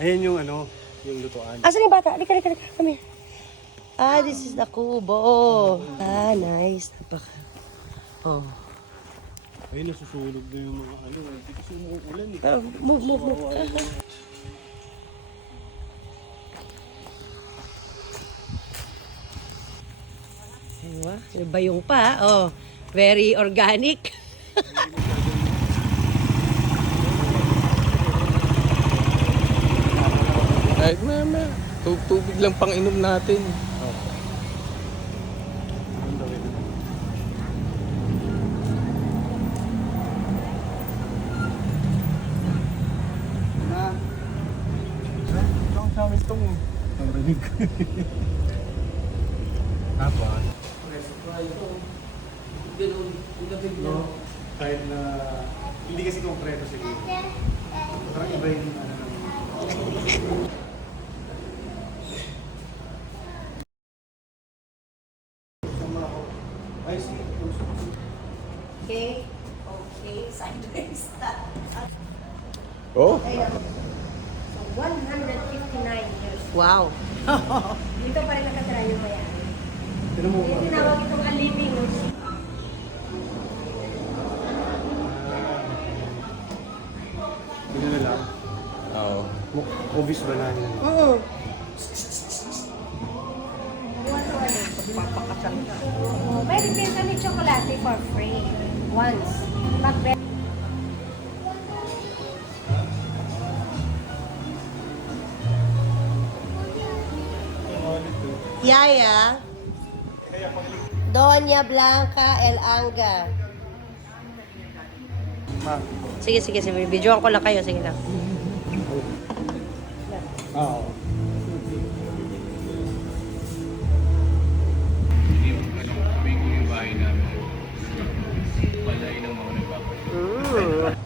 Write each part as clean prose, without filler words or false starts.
Ayan yung ano, yung lutuan. Asan yung bata? Halika. Come here. This is the kubo. Nice. Oh. Ayun, nasusunog na yung mga ano. Hindi kasi umuulan eh. Move. Diba? Bayong pa. Oh, very organic. Kahit mama, tubig lang pang inom natin. Ang rinig ko. Tapos, no, kahit na hindi kasi konkreto siguro. Parang iba yung ano naman. I see. Okay, sideways. Oh? So, 159 years. Wow. Dito pa rin nakatira yung mayari. Tinan mo Yung tinawag itong aliping. Hindi na lang. Oo. Obvious ba na yun? Oo. Meron din kami chocolate for free. Once. Pag Yaya. Doña Blanca El Anga. Ma. Sige. Videoan ko lang kayo. Sige lang. Oo. Yung bahay namin. Balay ng mga nagpapalay.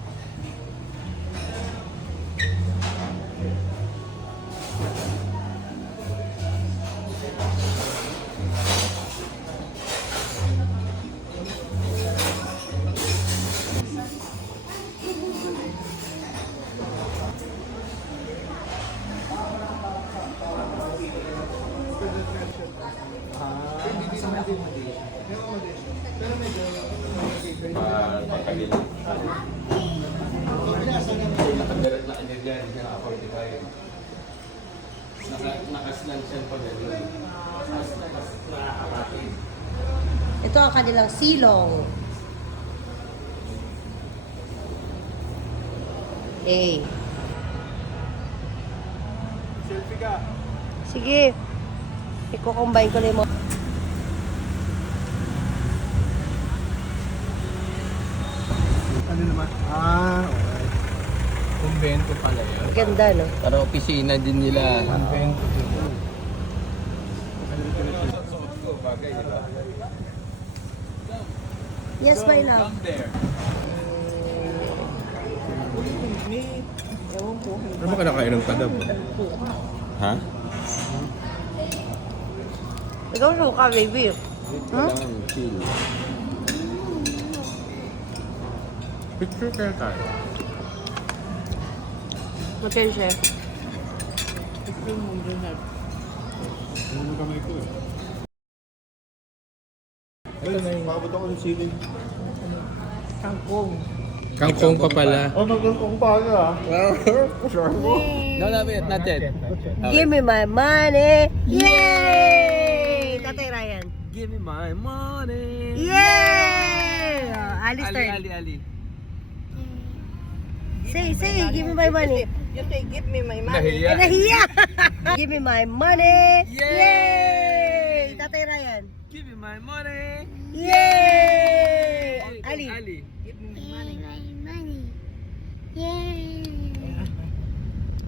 Pagkagil. Nakagarat na kanya dyan, hindi na ako-identify. Nakaslan siya pa gano'n. Nakakapatid. Ito ang kanilang silong. Okay. Selfie ka. Sige. Iko-combine ko lang mo. Ano naman? Okay. Kumbento pala yun. Ganda, no? Para opisina din nila. Kumbento dito. Bagay, di ba? Yes, my love. Come there. Ano ba ka nakain ng kadab? Ha? Ikaw suka, baby. Kailangan chill. Picture kaya tayo. Magkano siya? Ano mo kamay ko eh. Ito na yung makabot ako ng siling. Kangkong pa pala. Oh, magkakong pa ka. No, not yet. Give me my money! Yay! Tatay Ryan. Give me my money. Yay! Ali's turn. Ali. Say, give me my money. You say, give me my money. Nahiya. Nahiya! Give me my money! Yay! Yay! Tatay Ryan. Give me my money. Yay! Ali. Give me my money. Yay!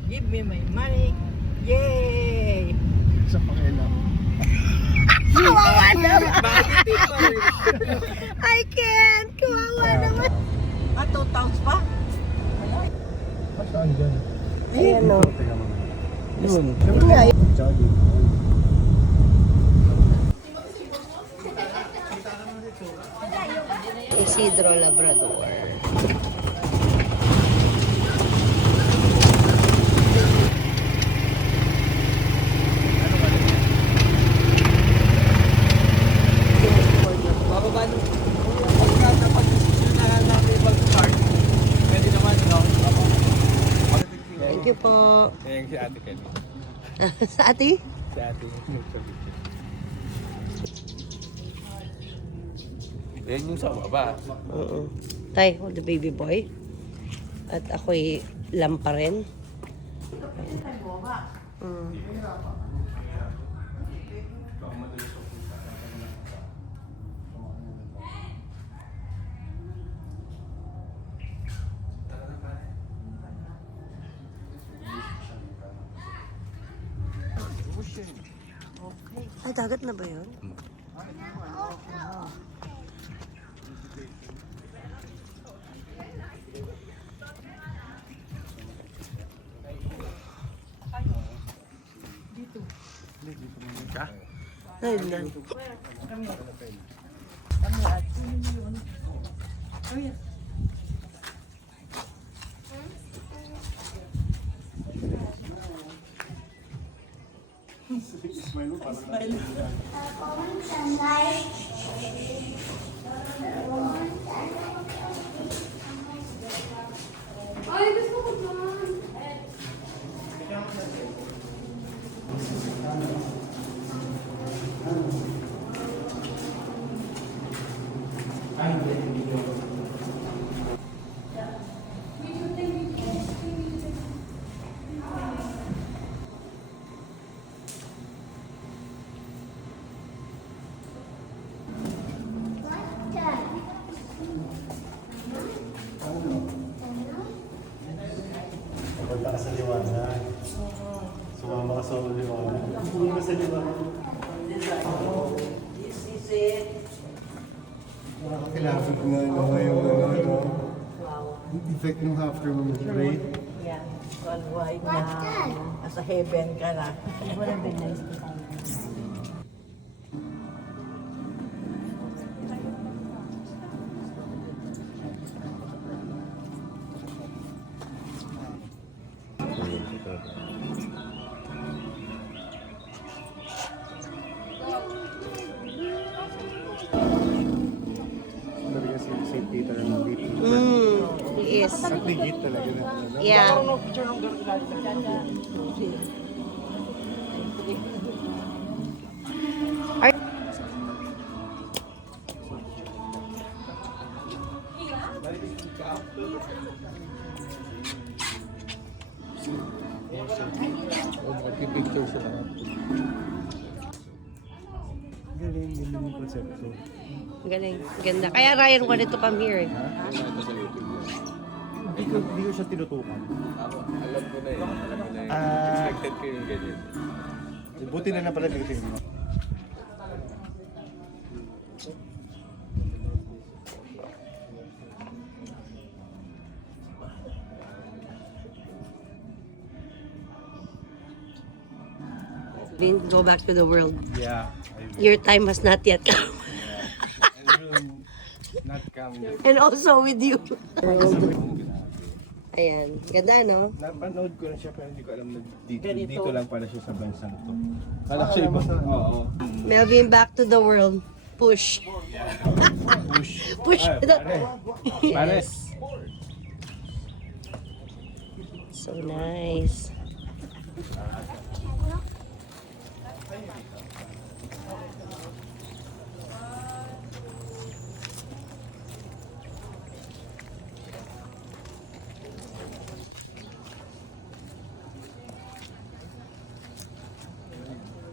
Give me my money. Yay! Sa pakialam. Kawawa naman! Bakit ito? I can't! Kawawa naman! 2,000 pa? Saan dyan? Ayan, no? Teka mo. Yun. Yun nga, Jogging. Isidro Labrador. Thank you po. Ayan si ate Kelly. Sa ati? Si ate yung sabi ko. Ayan yung sa baba. Oo. Tay, hold the baby boy. At ako'y lampa rin. Ay, dagat na ba yun? Ayun na. Punta ka sa liwanag. Sumama ka sa liwanag. Hindi ka sa liwanag. This is it. Nakakilapit nga yung ano. Effect ng after mo mag-rate. Yeah. All white na. Nasa heaven ka na. Talaga si St. Peter ang dito. He is. At legit talaga na. Yeah. O, magpipicture sila. Galing, galing yung konsepto. Galing. Ganda. Kaya Ryan wanted to come here. Eh. Hindi ko siya tinutukan. Ako, alam ko na eh. Expected ko yung ganyan. Buti na lang pala tingin mo. Vin, go back to the world. Yeah. Your time has not yet come. I will not come. And also with you. Ayan. Ganda, no? Napanood ko na siya pero hindi ko alam na dito lang pala siya sa bansang to. Kala ko siya iba. Oo. Melvin, back to the world. Push. Push. Push. Pare. So nice.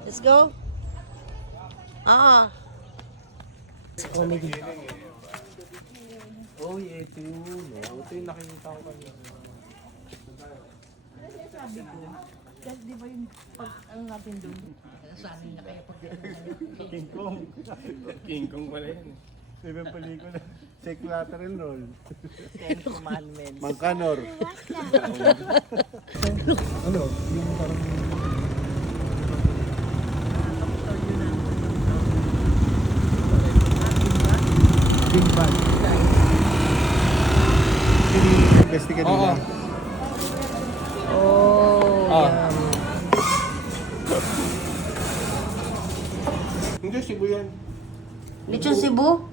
Let's go. Comedy. Oh, ito yun. Ito yung nakikita ko kanina. Kasi di ba yung pag ano natin doon? Sanay na kayo pag King Kong. King Kong pala yan. Iba pelikula. Sa collateral role. Ten Commandments. Mangkanor. Ano? Yung parang... Bimban. Ini-investigate nila. Oh, Ah. yum. Hindi, Cebu yan. Lechon Cebu?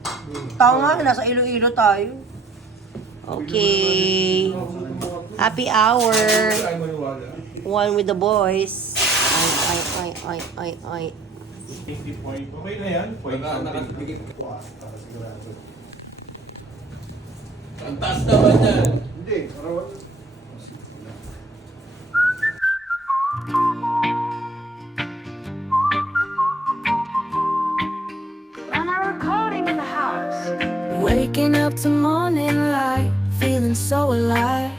Tao nga, nasa Iloilo tayo. Okay. Happy hour. Ay, maniwala. One with the boys. Ay. 50 point. Okay na yan. Nakatigit. Para sigurado. Ang taas naman yan. Hindi, arawan. Waking up to morning light, feeling so alive.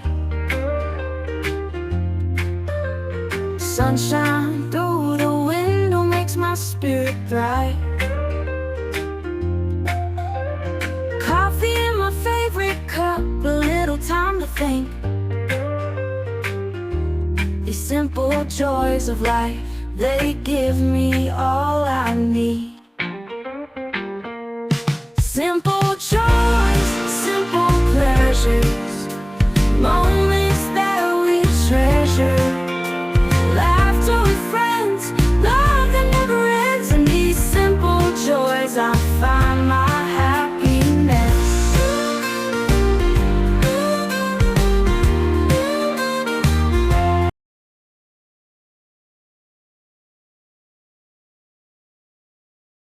Sunshine through the window makes my spirit bright. Coffee in my favorite cup, a little time to think. These simple joys of life, they give me all I need. Simple joys.